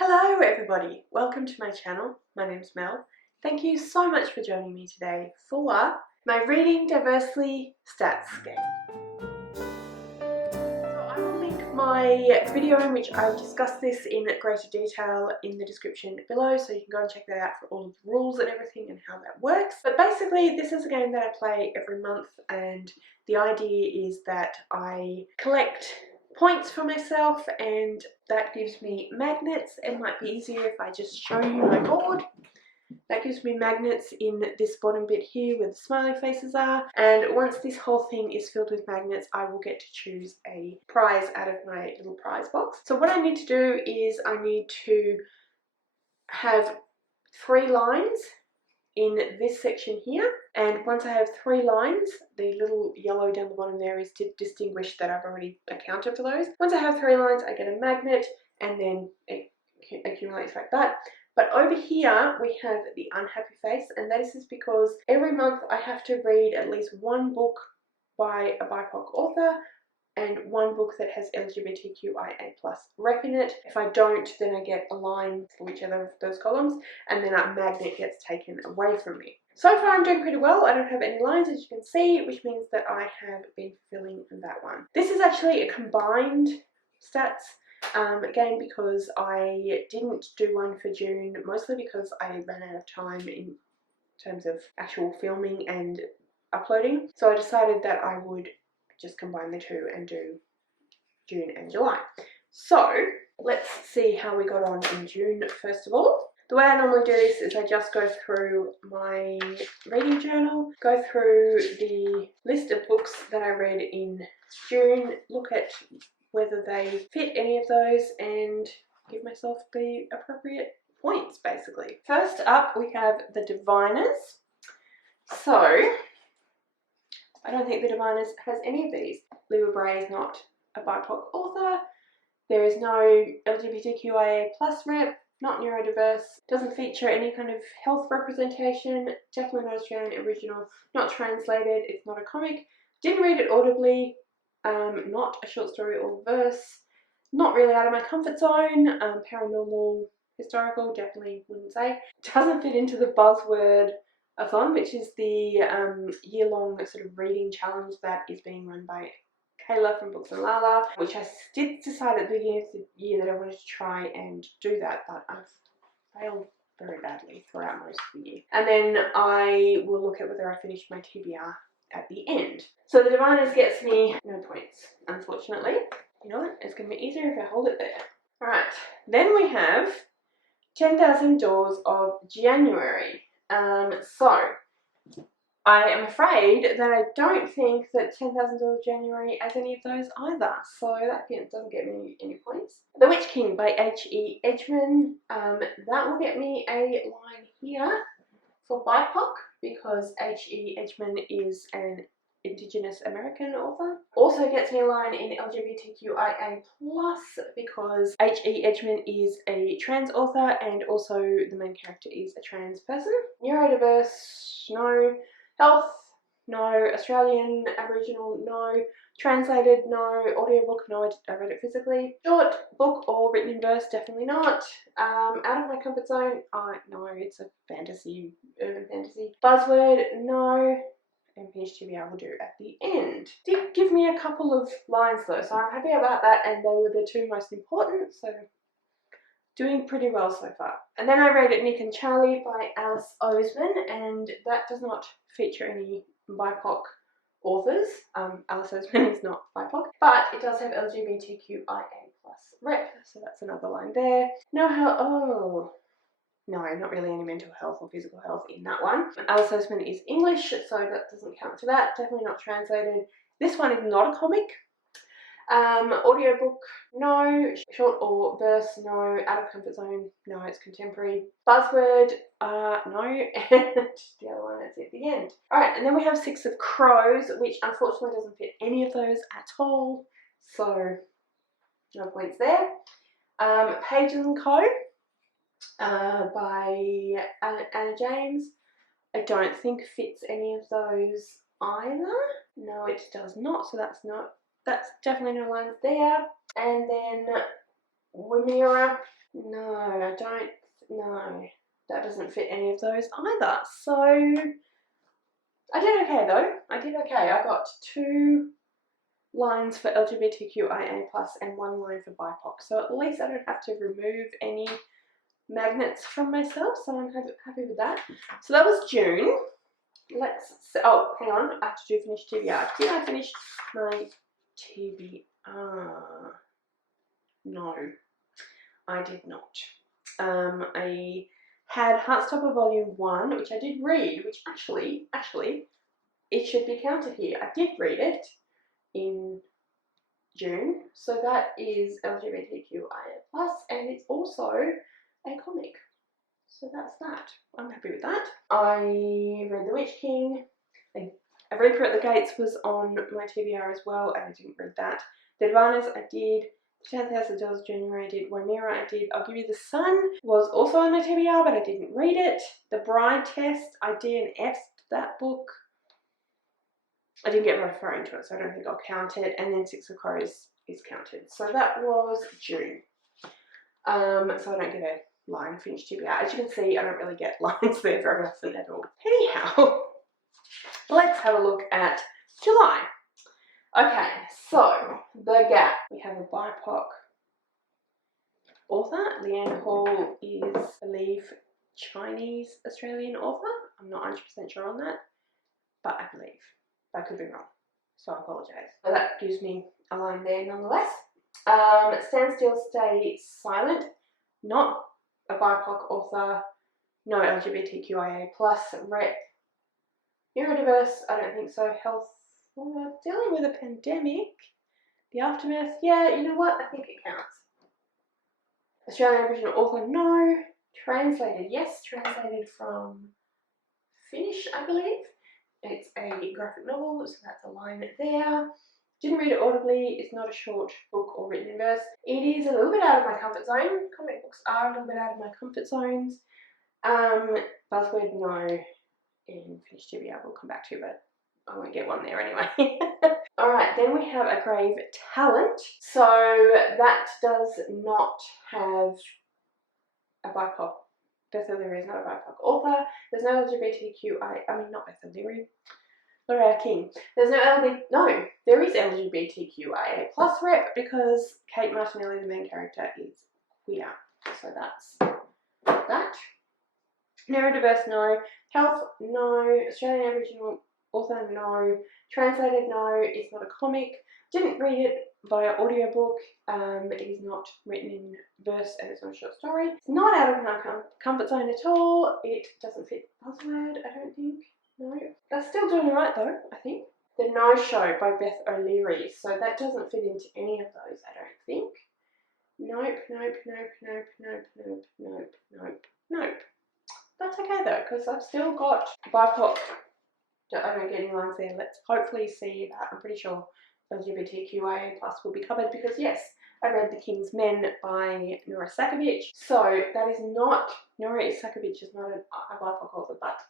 Hello everybody, welcome to my channel. My name's Mel. Thank you so much for joining me today for my Reading Diversely Stats game. So I will link my video in which I discuss this in greater detail in the description below, so you can go and check that out for all of the rules and everything and how that works. But basically this is a game that I play every month, and the idea is that I collect points for myself, and that gives me magnets. It might be easier if I just show you my board. That gives me magnets in this bottom bit here where the smiley faces are, and once this whole thing is filled with magnets I will get to choose a prize out of my little prize box. So what I need to do is I need to have 3 lines in this section here, and once I have 3 lines, the little yellow down the bottom there is to distinguish that I've already accounted for those. Once I have 3 lines I get a magnet, and then it accumulates like that. But over here we have the unhappy face, and this is because every month I have to read at least one book by a BIPOC author and one book that has LGBTQIA+ rep in it. If I don't, then I get a line for whichever of those columns, and then a magnet gets taken away from me. So far I'm doing pretty well. I don't have any lines, as you can see, which means that I have been fulfilling that one. This is actually a combined stats game because I didn't do one for June, mostly because I ran out of time in terms of actual filming and uploading. So I decided that I would just combine the two and do June and July. So let's see how we got on in June first of all. The way I normally do this is I just go through my reading journal, go through the list of books that I read in June, look at whether they fit any of those, and give myself the appropriate points basically. First up we have The Diviners. So I don't think The Diviners has any of these. Libba Bray is not a BIPOC author. There is no LGBTQIA+ rep, not neurodiverse, doesn't feature any kind of health representation, definitely not Australian original, not translated, it's not a comic, didn't read it audibly, not a short story or verse, not really out of my comfort zone, paranormal, historical, definitely wouldn't say, doesn't fit into the buzzword-a-thon, which is the year-long sort of reading challenge that is being run by Kayla from Books and Lala, which I did decide at the beginning of the year that I wanted to try and do that, but I've failed very badly throughout most of the year. And then I will look at whether I finished my TBR at the end. So The Diviners gets me no points, unfortunately. You know what? It's going to be easier if I hold it there. Alright, then we have 10,000 Doors of January. So I am afraid that I don't think that 10,000 Doors of January has any of those either, so that doesn't get me any points. The Witch King by H.E. Edgman, that will get me a line here for BIPOC because H.E. Edgman is an Indigenous American author. Also gets me a line in LGBTQIA+ because H.E. Edgman is a trans author and also the main character is a trans person. Neurodiverse, no. Health, no. Australian, Aboriginal, no. Translated, no. Audiobook, no, I read it physically. Short book or written in verse, definitely not. Out of my comfort zone, no, it's a fantasy, urban fantasy. Buzzword, no. And finished TBR will do at the end. Did give me a couple of lines though, so I'm happy about that, and they were the 2 most important, so doing pretty well so far. And then I read Nick and Charlie by Alice Oseman, and that does not feature any BIPOC authors. Alice Oseman is not BIPOC, but it does have LGBTQIA+ rep, so that's another line there. No, not really any mental health or physical health in that one. Alice Oseman is English, so that doesn't count for that. Definitely not translated. This one is not a comic. Audiobook, no. Short or verse, no. Out of comfort zone, no, it's contemporary. Buzzword, no. And the other one is at the end. Alright, and then we have Six of Crows, which unfortunately doesn't fit any of those at all, so no points there. Page & Co. By Anna James. I don't think fits any of those either. No, it does not, so that's definitely no lines there. And then Womerah, no, I don't, no, that doesn't fit any of those either. So I did okay though. I did okay. I got 2 lines for LGBTQIA+ and 1 line for BIPOC. So at least I don't have to remove any magnets from myself. So I'm happy with that. So that was June. Oh, hang on. I have to finish TBR. Did I finish my TBR? No, I did not. I had Heartstopper Volume 1, which I did read, which actually, it should be counted here. I did read it in June, so that is LGBTQIA+, and it's also a comic. So that's that. I'm happy with that. I read The Witch King. I read Pruitt the Gates was on my TBR as well, and I didn't read that. The Diviners I did. $10,000 January I did. Womerah I did. I'll Give You the Sun was also on my TBR, but I didn't read it. The Bride Test I DNF'd that book. I didn't get very far into it, so I don't think I'll count it. And then Six of Crows is counted. So that was June. So I don't get a line finished TBR. As you can see, I don't really get lines there very often at all. Anyhow, let's have a look at July. Okay, so The Gap. We have a BIPOC author. Leanne Hall is, I believe, Chinese-Australian author. I'm not 100% sure on that, but I believe. I could be wrong, so I apologise. But that gives me a line there nonetheless. Stand Still, Stay Silent. Not a BIPOC author. No LGBTQIA+. Rep. Neurodiverse, I don't think so. Health, dealing with a pandemic. The Aftermath, yeah, you know what? I think it counts. Australian Aboriginal author, no. Translated, yes. Translated from Finnish, I believe. It's a graphic novel, so that's a line there. Didn't read it audibly. It's not a short book or written in verse. It is a little bit out of my comfort zone. Comic books are a little bit out of my comfort zones. Buzzword, no. And Finished TBR we'll come back to, but I won't get one there anyway. Alright, then we have A Grave Talent. So that does not have a BIPOC. Beth O'Leary is not a BIPOC author. There's no not Beth O'Leary. Laura King. There's no, there is LGBTQIA+ rep because Kate Martinelli, the main character, is queer. So that's that. Neurodiverse, no. Health, no. Australian Aboriginal author, no. Translated, no. It's not a comic. Didn't read it via audiobook. It is not written in verse and it's not a short story. It's not out of my comfort zone at all. It doesn't fit buzzword, I don't think. No. That's still doing alright though, I think. The No Show by Beth O'Leary. So that doesn't fit into any of those, I don't think. Nope, nope, nope, nope, nope, nope, nope, nope, nope. That's okay though, because I've still got BIPOC. I don't get any lines there. Let's hopefully see that. I'm pretty sure LGBTQIA+ will be covered because yes, I read The King's Men by Nora Sakavic. So that is not, Nora Sakavic is not a BIPOC author, but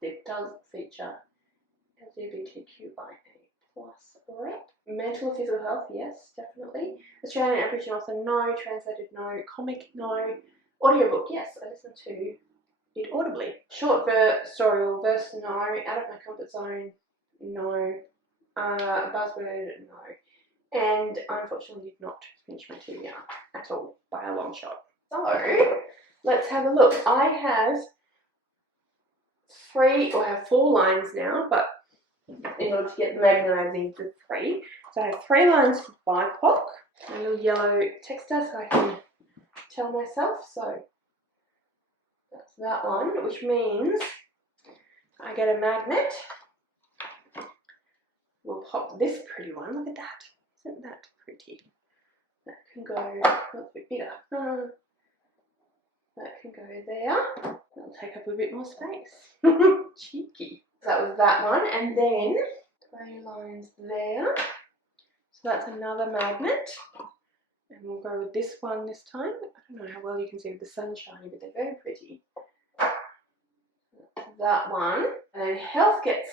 it does feature LGBTQIA+ rep. Mental or physical health, yes, definitely. Australian Aboriginal author, no. Translated, no. Comic, no. Audiobook, yes, I listened to it audibly. Short story or verse, no. Out of my comfort zone, no. Buzzword, no. And I unfortunately did not finish my TBR at all by a long shot. So let's have a look. I have 4 lines now, but in order to get the magnet I need the 3. So I have 3 lines for BIPOC. A little yellow texter so I can tell myself. So that's that one, which means I get a magnet. We'll pop this pretty one. Look at that. Isn't that pretty? That can go a bit bigger. That can go there. That'll take up a bit more space. Cheeky. So that was that one. And then 3 lines there. So that's another magnet. And we'll go with this one this time. I don't know how well you can see with the sunshine, but they're very pretty. That one. And then Health gets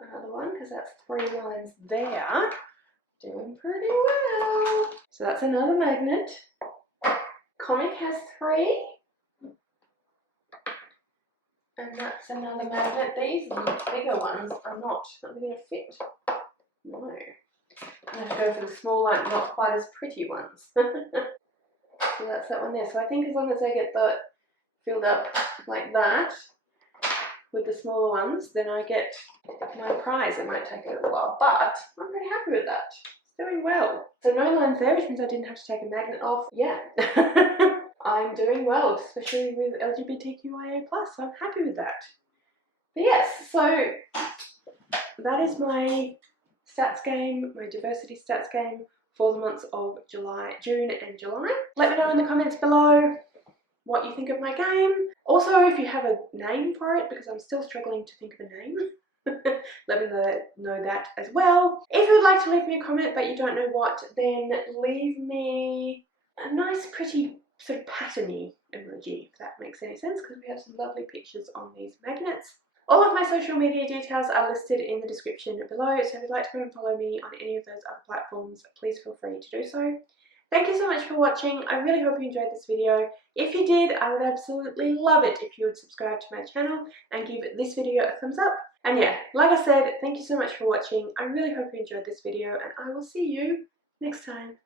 another one because that's 3 lines there. Doing pretty well. So that's another magnet. Comic has 3. And that's another magnet. These bigger ones are not going to fit. No. I have to go for the smaller, not quite as pretty ones. So that's that one there. So I think as long as I get that filled up like that with the smaller ones, then I get my prize. It might take a little while, but I'm very happy with that. It's doing well. So no lines there, which means I didn't have to take a magnet off. Yeah. I'm doing well, especially with LGBTQIA+, so I'm happy with that. But yes, so that is my stats game, my diversity stats game for the months of June and July. Let me know in the comments below what you think of my game. Also, if you have a name for it, because I'm still struggling to think of a name, let me know that as well. If you would like to leave me a comment but you don't know what, then leave me a nice pretty sort of patterny emoji, if that makes any sense, because we have some lovely pictures on these magnets. All of my social media details are listed in the description below, so if you'd like to go and follow me on any of those other platforms, please feel free to do so. Thank you so much for watching. I really hope you enjoyed this video. If you did, I would absolutely love it if you would subscribe to my channel and give this video a thumbs up. And yeah, like I said, thank you so much for watching. I really hope you enjoyed this video, and I will see you next time.